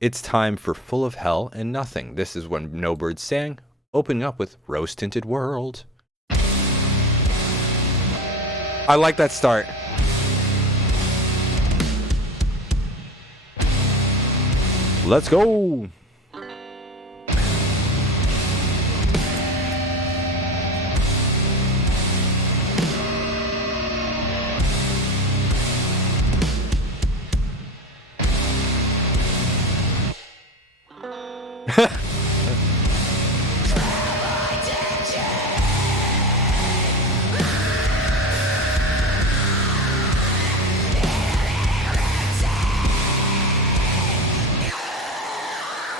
It's time for Full of Hell and Nothing. This is when No Birds Sang, opening up with Rose Tinted World. I like that start. Let's go.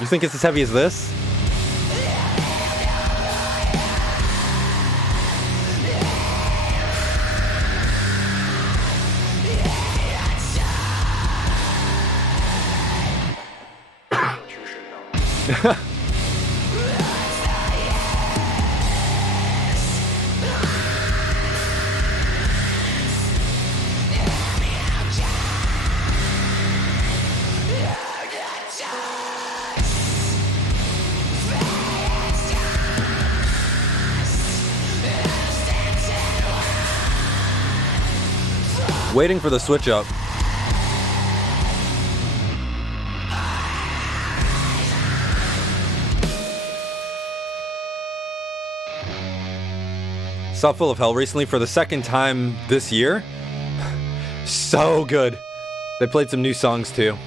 You think it's as heavy as this? Waiting for the switch up. Saw Full of Hell recently for the second time this year. So good. They played some new songs too.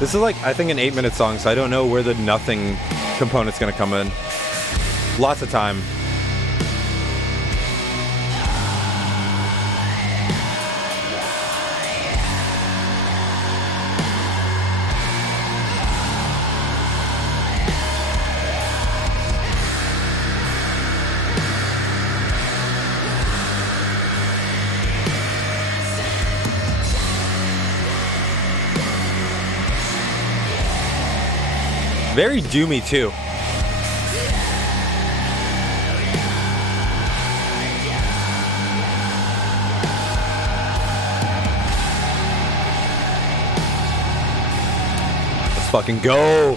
This is like, I think, an 8-minute song, so I don't know where the nothing component's gonna come in. Lots of time. Very doomy too. Let's fucking go.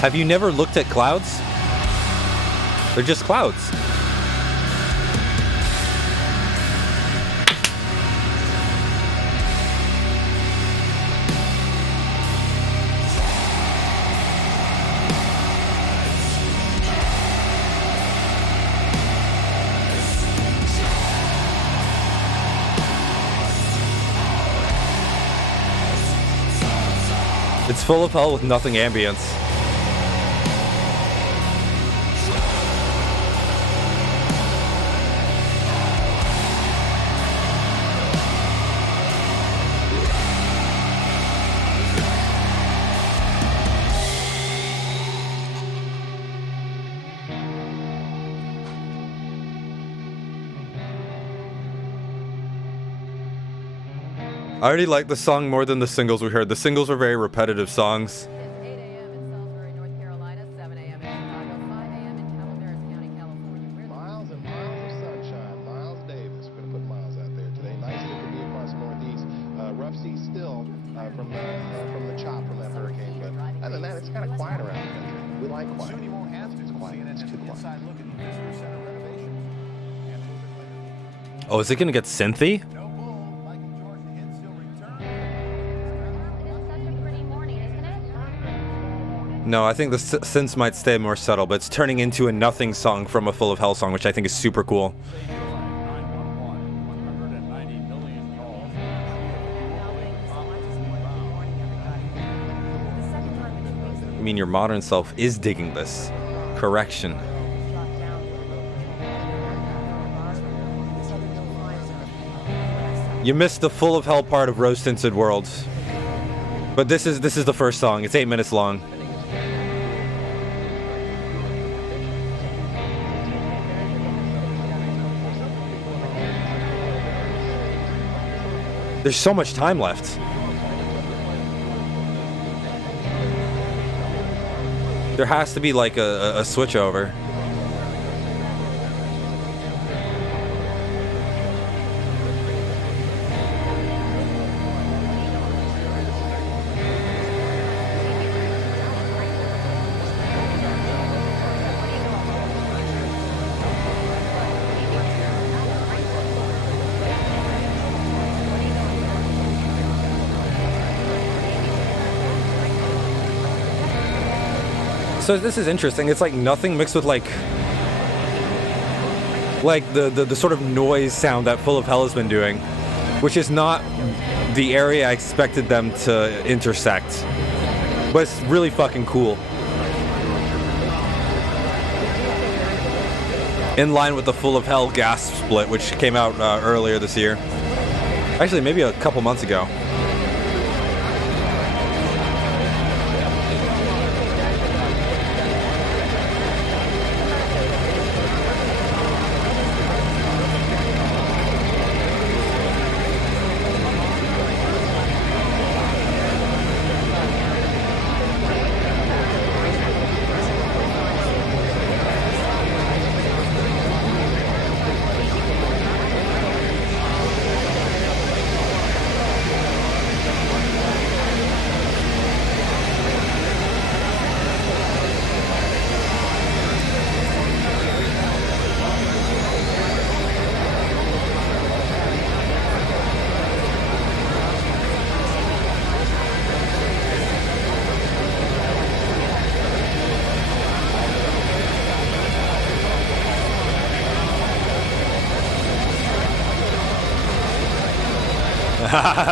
Have you never looked at clouds? They're just clouds. It's Full of Hell with nothing ambience. I already like the song more than the singles we heard. The singles were very repetitive songs. It's 8 a.m. in Salisbury, North Carolina, 7 a.m. in Chicago, 5 a.m. in Calaveras County, California. Miles and miles of sunshine. Miles Davis. We're going to put Miles out there today. Nice it could be across the Northeast. Rough seas still from the chop from that hurricane. But other than that, it's kind of quiet around the country. We like quiet. Soon you won't have to. It's quiet. It's too quiet. Inside look at the visitor center renovation. And a little bit later. Oh, is it gonna get synthy? No bull. Mike and Jordan hits. He'll return. It's such a pretty morning, isn't it? No, I think the synths might stay more subtle, but it's turning into a nothing song from a Full of Hell song, which I think is super cool. 911, 190 million mean your modern self is digging this. Correction. You missed the full of hell part of Rose Tinted Worlds. But this is the first song. It's 8 minutes long. There's so much time left. There has to be like a switch over. So this is interesting. It's like nothing mixed with like the sort of noise sound that Full of Hell has been doing, which is not the area I expected them to intersect. But it's really fucking cool. In line with the Full of Hell Gasp split, which came out earlier this year. Actually, maybe a couple months ago.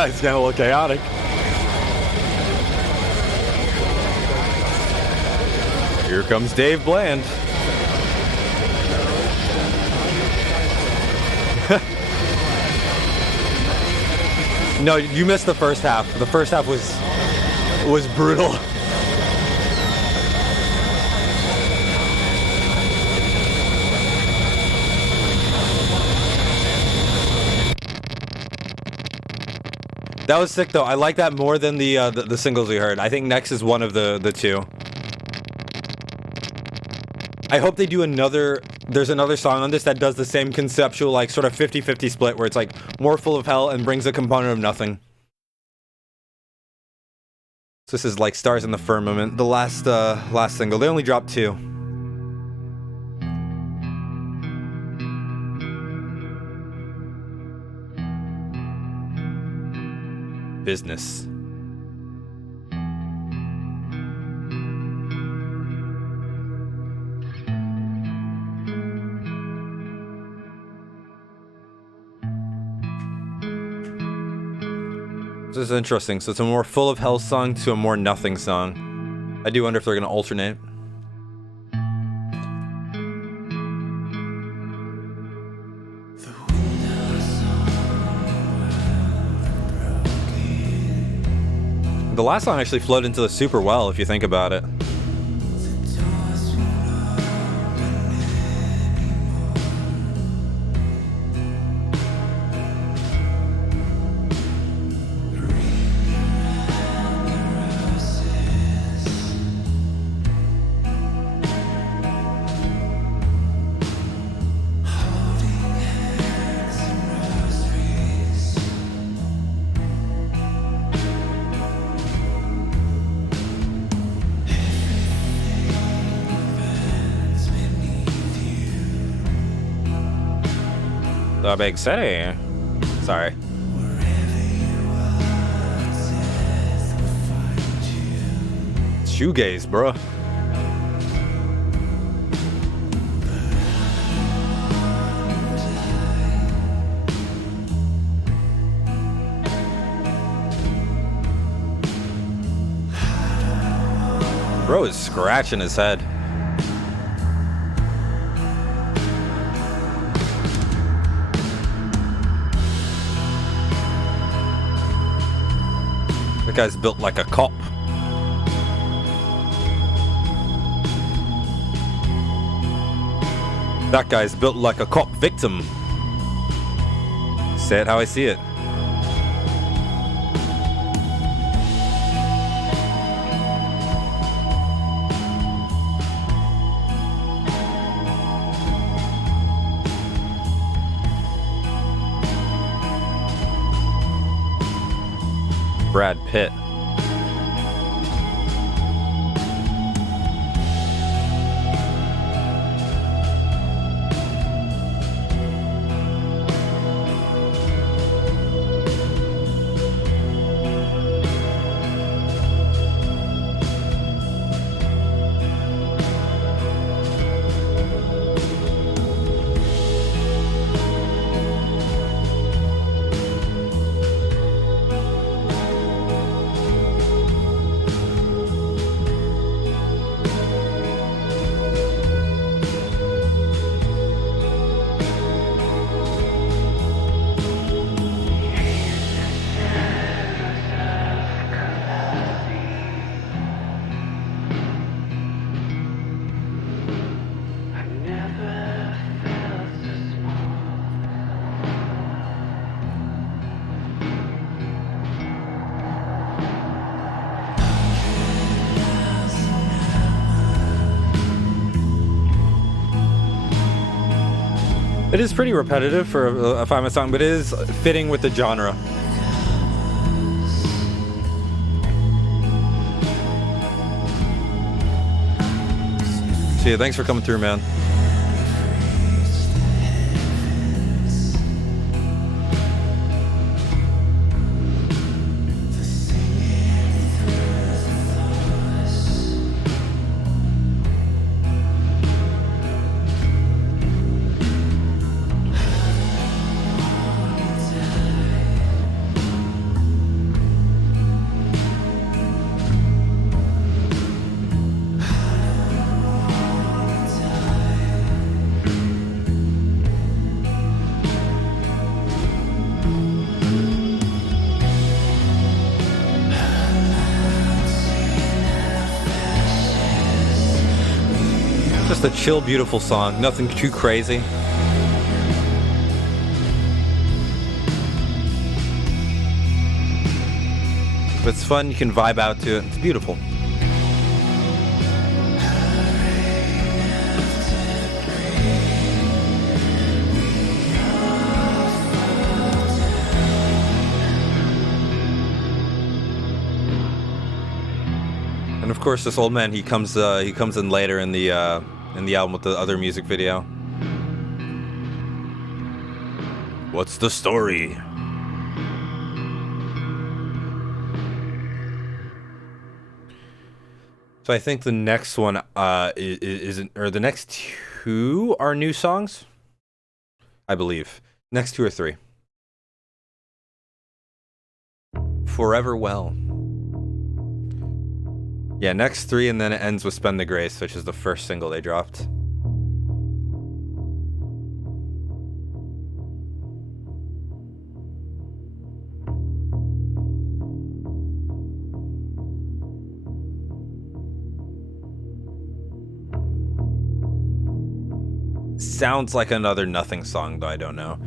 It's gonna look chaotic. Here comes Dave Bland. No, you missed the first half. The first half was brutal. That was sick though. I like that more than the singles we heard. I think Next is one of the two. I hope they do another. There's another song on this that does the same conceptual, like sort of 50-50 split, where it's like more Full of Hell and brings a component of nothing. So this is like Stars in the Firmament, the last single. They only dropped 2. Business. This is interesting. So it's a more Full of Hell song to a more nothing song. I do wonder if they're going to alternate. The last song actually flowed into the super well, if you think about it. The big city. Sorry. Shoegaze, bruh. Bro is scratching his head. That guy's built like a cop. That guy's built like a cop victim. Say it how I see it. Brad Pitt. It is pretty repetitive for a Firmament song, but it is fitting with the genre. See ya, thanks for coming through, man. Just a chill, beautiful song. Nothing too crazy. If it's fun, you can vibe out to it. It's beautiful. And of course, this old man, he comes in later in the album with the other music video. What's the story? So I think the next one isn't, or the next two are new songs, I believe. Next two or three. Forever Well. Yeah, next three, and then it ends with Spend the Grace, which is the first single they dropped. Sounds like another Nothing song, though I don't know.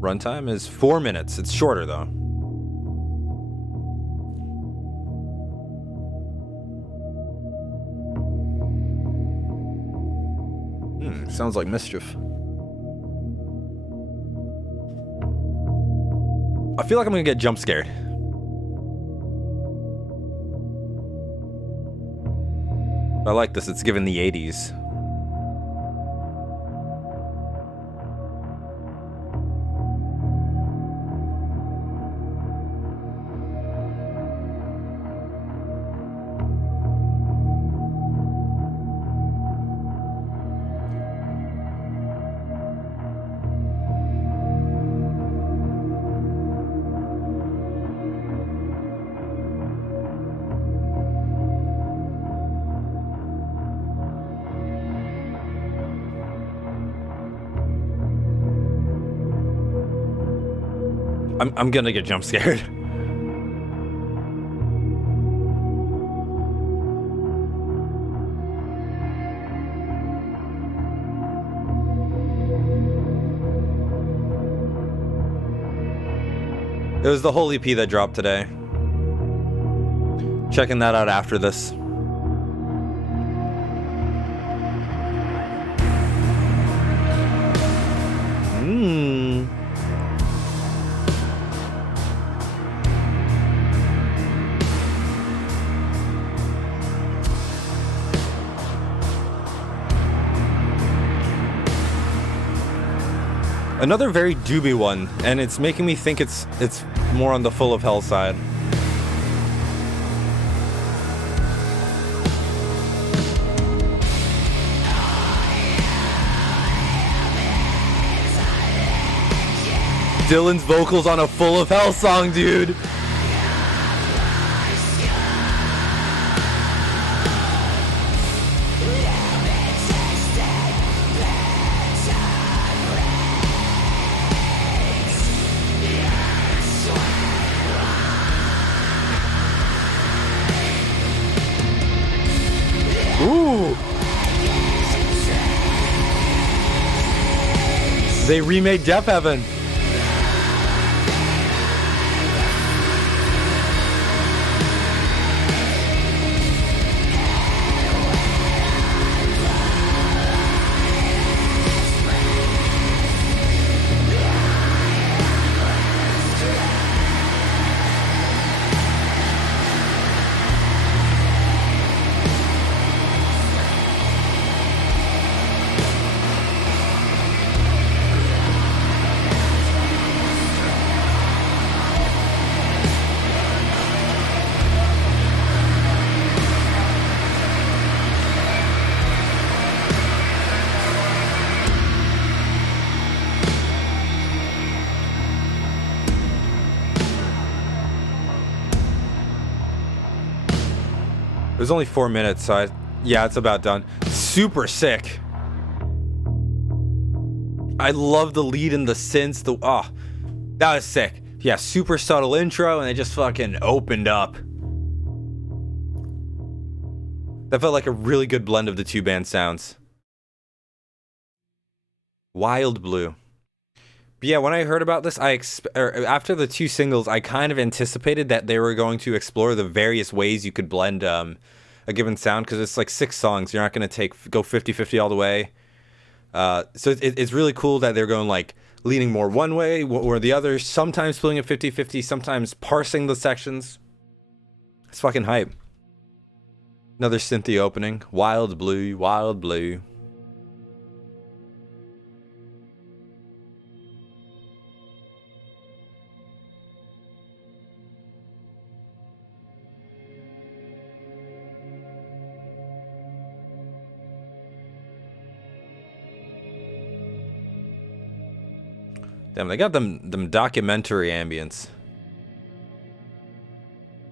Runtime is 4 minutes. It's shorter, though. Sounds like Mischief. I feel like I'm gonna get jump scared. I like this. It's given the 80s. I'm gonna get jump scared. It was the whole EP that dropped today. Checking that out after this. Another very doobie one, and it's making me think it's more on the Full of Hell side. Dylan's vocals on a Full of Hell song, dude. Ooh. They remade Death Heaven. It was only 4 minutes, so yeah, it's about done. Super sick. I love the lead and the synths. That was sick. Yeah, super subtle intro, and it just fucking opened up. That felt like a really good blend of the two band sounds. Wild Blue. But yeah, when I heard about this, after the two singles, I kind of anticipated that they were going to explore the various ways you could blend a given sound, because it's like 6 songs. You're not going to go 50-50 all the way. So it's really cool that they're going like leaning more one way or the other, sometimes splitting it 50-50, sometimes parsing the sections. It's fucking hype. Another synthy opening. Wild Blue, Wild Blue. Damn, they got them documentary ambience.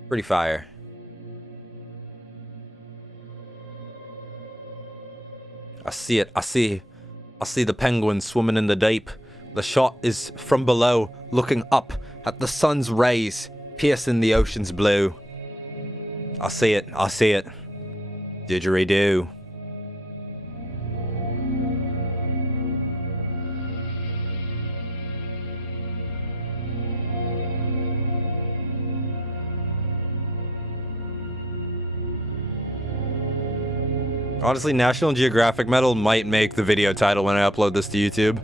Pretty fire. I see it. I see the penguin swimming in the deep. The shot is from below, looking up at the sun's rays, piercing the ocean's blue. I see it. I see it. Didgeridoo. Honestly, National Geographic Metal might make the video title when I upload this to YouTube.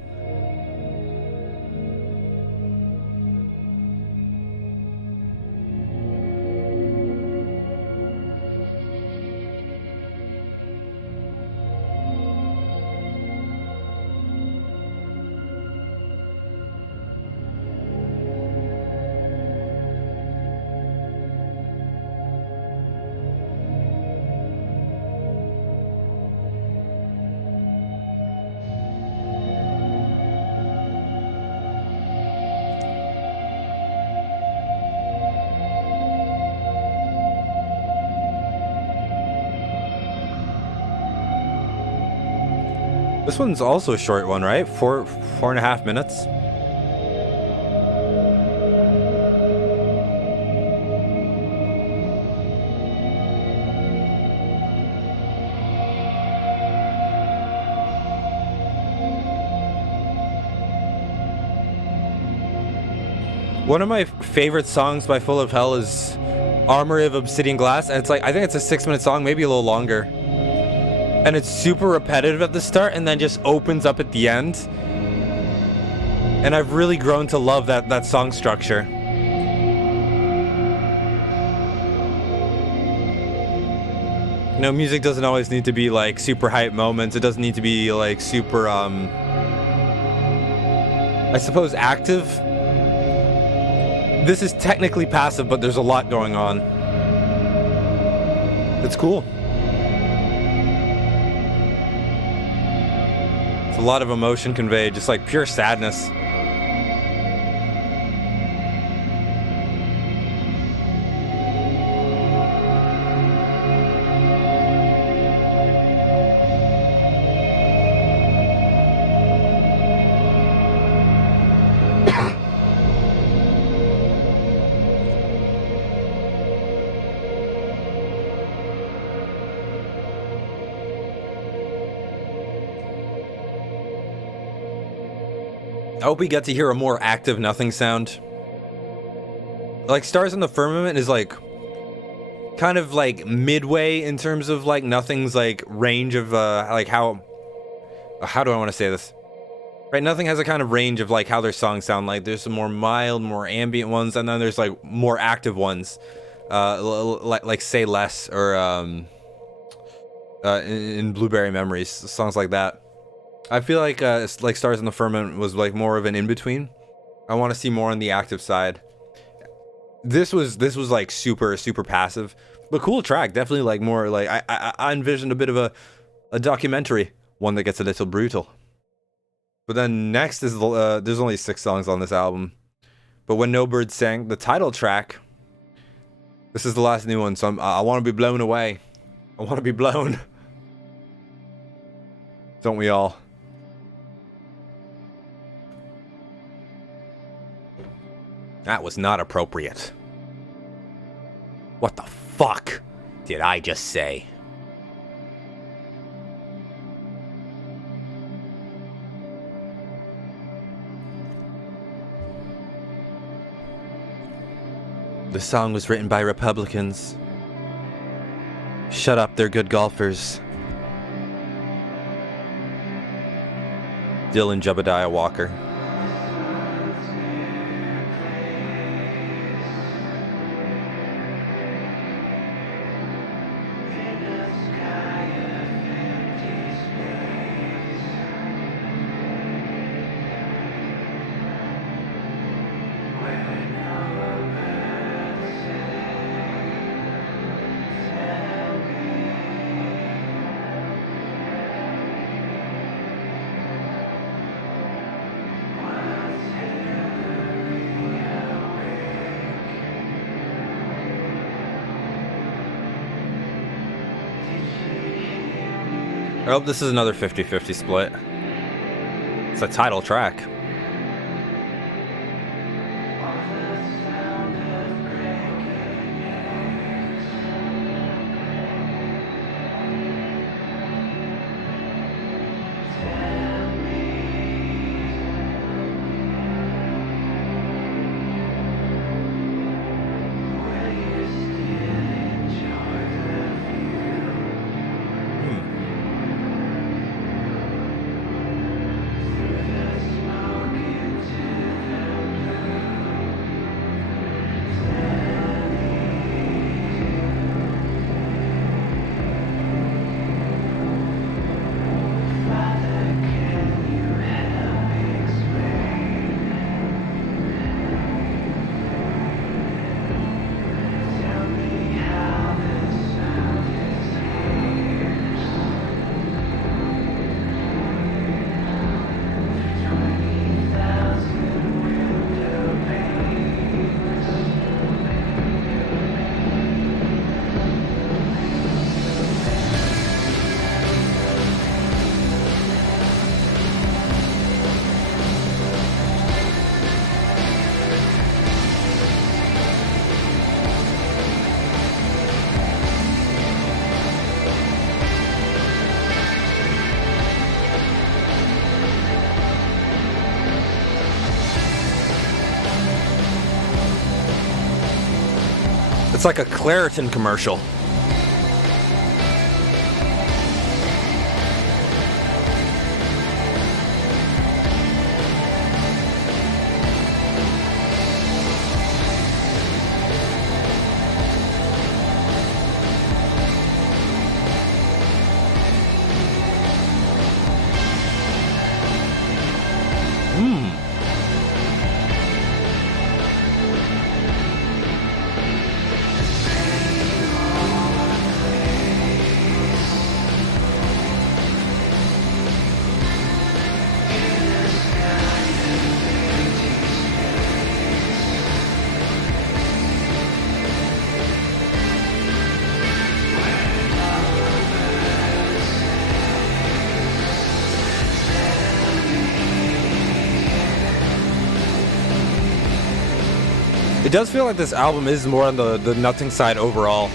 This one's also a short one, right? 4.5 minutes. One of my favorite songs by Full of Hell is Armory of Obsidian Glass, and it's like, I think it's a 6-minute song, maybe a little longer. And it's super repetitive at the start and then just opens up at the end. And I've really grown to love that song structure. You know, music doesn't always need to be like super hype moments. It doesn't need to be like super, I suppose, active. This is technically passive, but there's a lot going on. It's cool. It's a lot of emotion conveyed, just like pure sadness. I hope we get to hear a more active Nothing sound. Like Stars in the Firmament is like kind of like midway in terms of like Nothing's like range of like how do I want to say this? Right, Nothing has a kind of range of like how their songs sound. Like there's some more mild, more ambient ones, and then there's like more active ones, like Say Less or in Blueberry Memories, songs like that. I feel like Stars in the Firmament was like more of an in-between. I want to see more on the active side. This was like super passive, but cool track. Definitely like more like I envisioned a bit of a documentary, one that gets a little brutal. But then next is there's only 6 songs on this album, but When No Birds Sang, the title track. This is the last new one, so I want to be blown away. I want to be blown. Don't we all? That was not appropriate. What the fuck did I just say? The song was written by Republicans. Shut up, they're good golfers. Dylan Jebediah Walker. I hope this is another 50-50 split. It's a title track. It's like a Claritin commercial. It does feel like this album is more on the nothing side overall.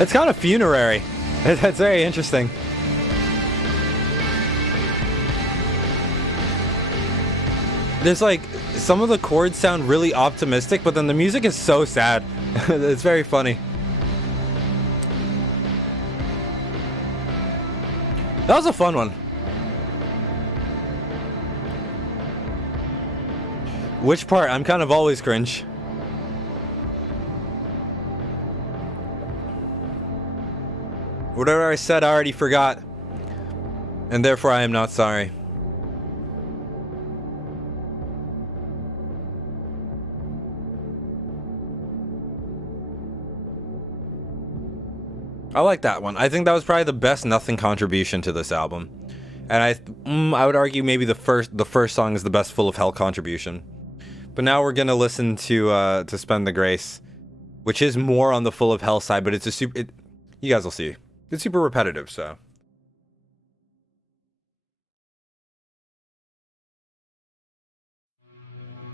It's kind of funerary. That's very interesting. There's like, some of the chords sound really optimistic, but then the music is so sad. It's very funny. That was a fun one. Which part? I'm kind of always cringe. Whatever I said, I already forgot. And therefore, I am not sorry. I like that one. I think that was probably the best nothing contribution to this album. And I would argue maybe the first song is the best Full of Hell contribution. But now we're gonna listen to Spend the Grace, which is more on the Full of Hell side, but it's a super. You guys will see. It's super repetitive, so.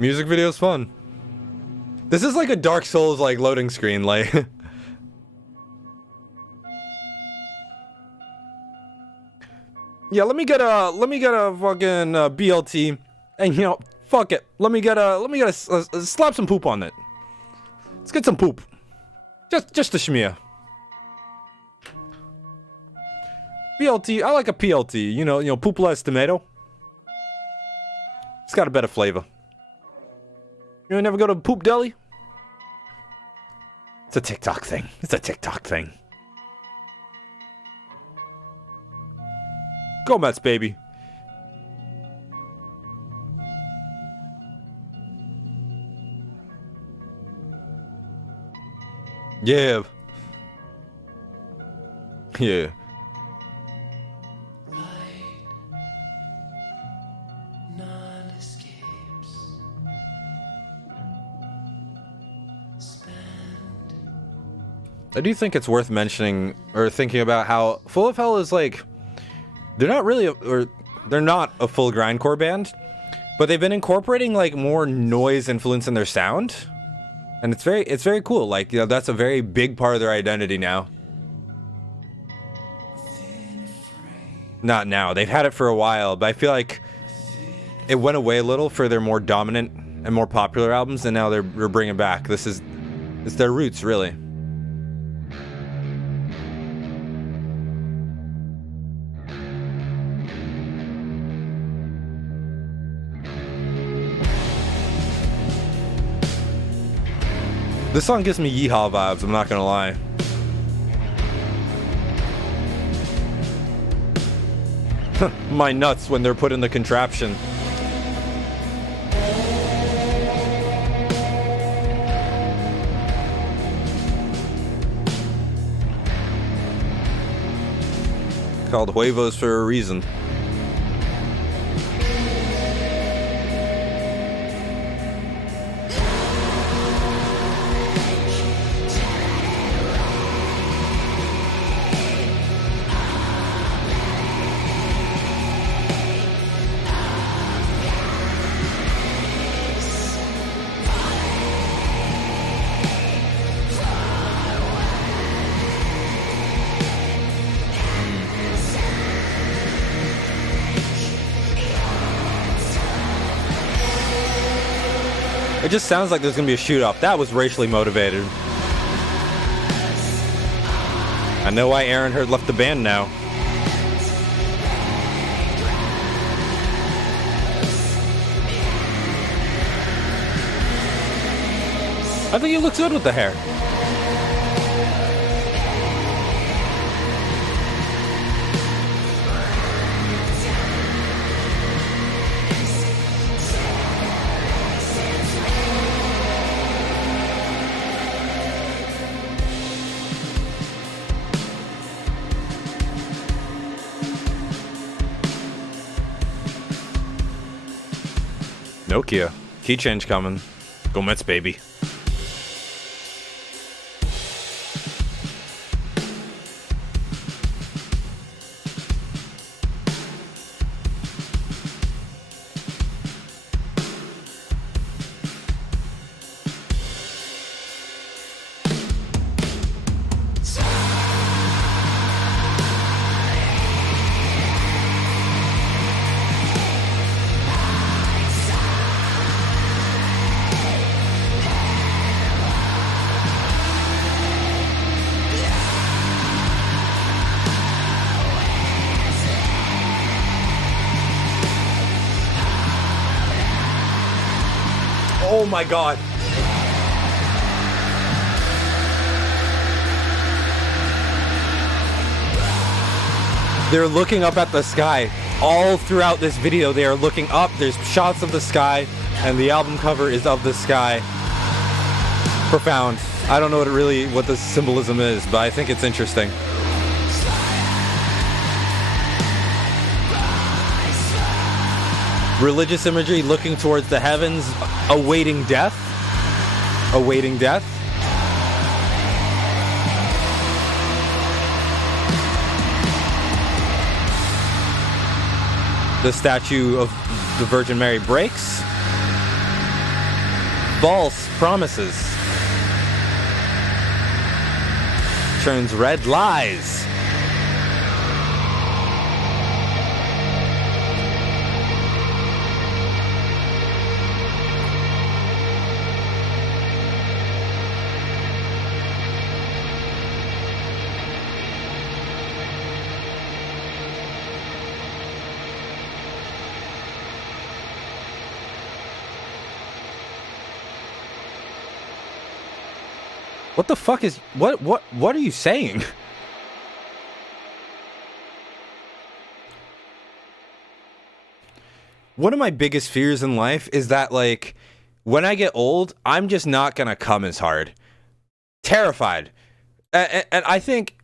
Music video's fun. This is like a Dark Souls like loading screen, like. Yeah, let me get a fucking BLT, and you know, fuck it. Let me get a slap some poop on it. Let's get some poop. Just a schmear. BLT, I like a PLT, you know, poop less tomato. It's got a better flavor. You never go to Poop Deli? It's a TikTok thing. It's a TikTok thing. Go Mets, baby. Yeah. Yeah. I do think it's worth mentioning or thinking about how Full of Hell is like, they're not a full grindcore band, but they've been incorporating like more noise influence in their sound, and it's very cool. Like, you know, that's a very big part of their identity now. Not now. They've had it for a while, but I feel like it went away a little for their more dominant and more popular albums, and now they're bringing back. It's their roots, really. This song gives me Yeehaw vibes, I'm not gonna lie. My nuts when they're put in the contraption. Called huevos for a reason. It just sounds like there's gonna be a shoot-off. That was racially motivated. I know why Aaron Hurd left the band now. I think he looks good with the hair. Nokia. Key change coming. Go Mets, baby. Oh my god. They're looking up at the sky. All throughout this video, they are looking up. There's shots of the sky, and the album cover is of the sky. Profound. I don't know what the symbolism is, but I think it's interesting. Religious imagery looking towards the heavens, awaiting death. Awaiting death. The statue of the Virgin Mary breaks. False promises. Turns red, lies. What the fuck is what are you saying? One of my biggest fears in life is that, like, when I get old, I'm just not gonna come as hard. Terrified. And I think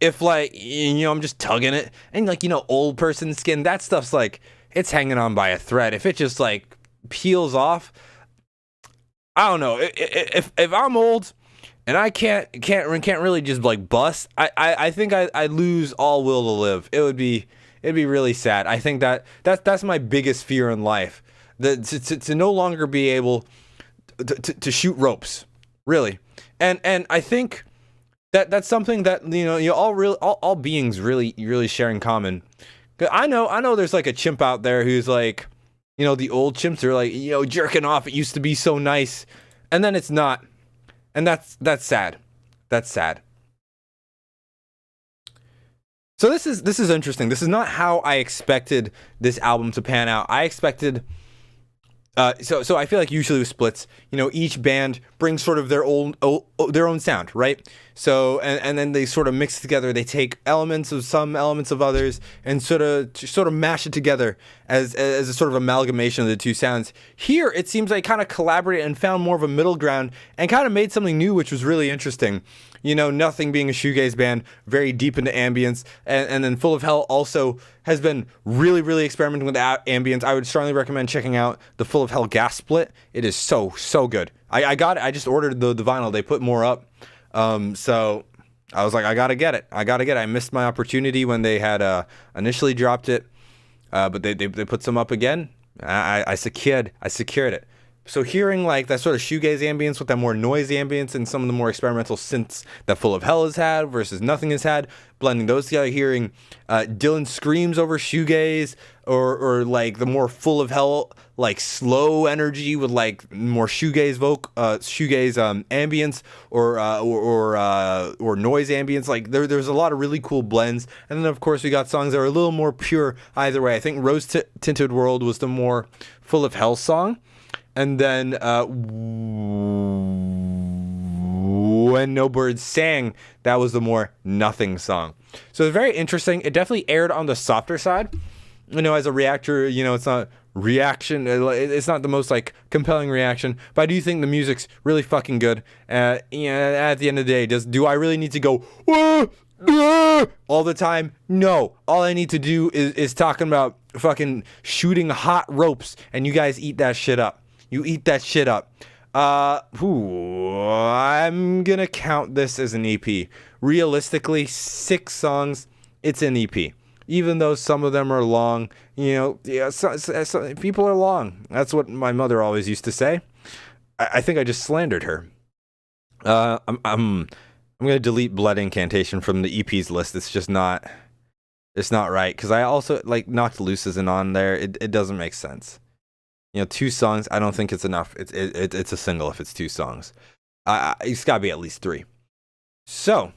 if, like, you know, I'm just tugging it, and, like, you know, old person skin, that stuff's like, it's hanging on by a thread. If it just, like, peels off, I don't know. If I'm old and I can't really just, like, bust, I think I lose all will to live. It'd be really sad. I think that's my biggest fear in life. To no longer be able to shoot ropes, really. And I think that's something that, you know, all beings really share in common. I know there's, like, a chimp out there who's like, you know, the old chimps are like, you know, jerking off. It used to be so nice, and then it's not, and that's sad. That's sad. So this is interesting. This is not how I expected this album to pan out. I expected. So I feel like usually with splits, you know, each band brings sort of their own sound, right? So and then they sort of mix together. They take elements of some, elements of others, and sort of mash it together as a sort of amalgamation of the two sounds. Here, it seems like kind of collaborated and found more of a middle ground and kind of made something new, which was really interesting. You know, Nothing being a shoegaze band, very deep into ambience, and then Full of Hell also has been really experimenting with ambience. I would strongly recommend checking out the Full of Hell gas split. It is so good. I got it. I just ordered the vinyl. They put more up. So I was like, I gotta get it. I missed my opportunity when they had initially dropped it, but they put some up again. I secured it. So hearing like that sort of shoegaze ambience with that more noisy ambience and some of the more experimental synths that Full of Hell has had versus Nothing has had, blending those together, hearing Dylan screams over shoegaze or like the more Full of Hell like slow energy with like more shoegaze ambience or noise ambience. Like there's a lot of really cool blends. And then of course we got songs that are a little more pure either way. I think Rose Tinted World was the more Full of Hell song. And then When No Birds Sang, that was the more Nothing song. So it's very interesting. It definitely aired on the softer side. You know, as a reactor, you know, it's not reaction. It's not the most like compelling reaction, but I do think the music's really fucking good. At the end of the day, do I really need to go all the time? No. All I need to do is talking about fucking shooting hot ropes, and you guys eat that shit up. You eat that shit up. I'm gonna count this as an EP. Realistically, 6 songs, it's an EP. Even though some of them are long, you know, yeah, so people are long. That's what my mother always used to say. I think I just slandered her. I'm gonna delete Blood Incantation from the EP's list. It's just not. It's not right because I also like Knocked Loose isn't on there. It doesn't make sense. You know, 2 songs. I don't think it's enough. It's a single if it's 2 songs. It's got to be at least 3. So,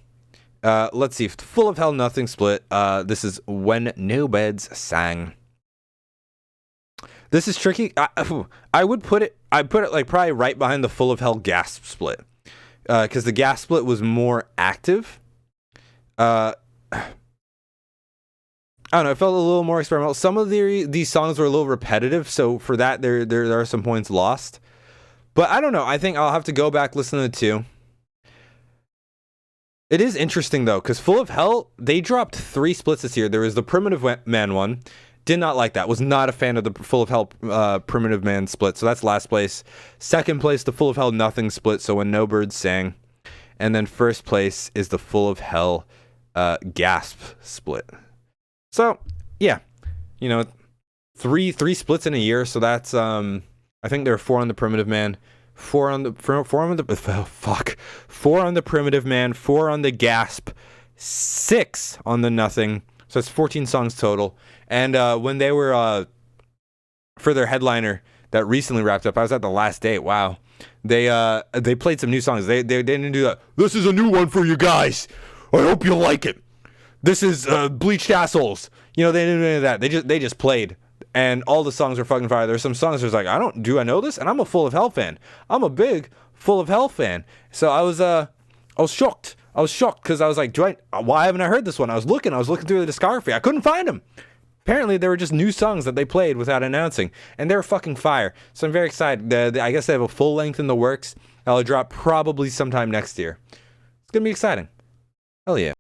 let's see. Full of Hell, Nothing split. This is When No Birds Sang. This is tricky. I would put it. I put it like probably right behind the Full of Hell Gasp split, because the Gasp split was more active. I don't know. It felt a little more experimental. Some of these songs were a little repetitive, so for that there are some points lost. But I don't know. I think I'll have to go back listen to the 2. It is interesting though, because Full of Hell, they dropped 3 splits this year. There was the Primitive Man one. Did not like that. Was not a fan of the Full of Hell Primitive Man split. So that's last place. Second place, the Full of Hell Nothing split. So When No Birds Sang. And then first place is the Full of Hell Gasp split. So, yeah, you know, three splits in a year. So that's, I think there are 4 on the Primitive Man, 4 on the Primitive Man, 4 on the Gasp, 6 on the Nothing. So it's 14 songs total. And when they were, for their headliner that recently wrapped up, I was at the last date. Wow. They played some new songs. They didn't do that. This is a new one for you guys. I hope you like it. This is Bleached Assholes. You know, they didn't do any of that. They just played. And all the songs are fucking fire. There's some songs that's like, do I know this? And I'm a Full of Hell fan. I'm a big Full of Hell fan. So I was shocked. I was shocked because I was like, why haven't I heard this one? I was looking through the discography. I couldn't find them. Apparently, they were just new songs that they played without announcing. And they were fucking fire. So I'm very excited. I guess they have a full length in the works. That'll drop probably sometime next year. It's going to be exciting. Hell yeah.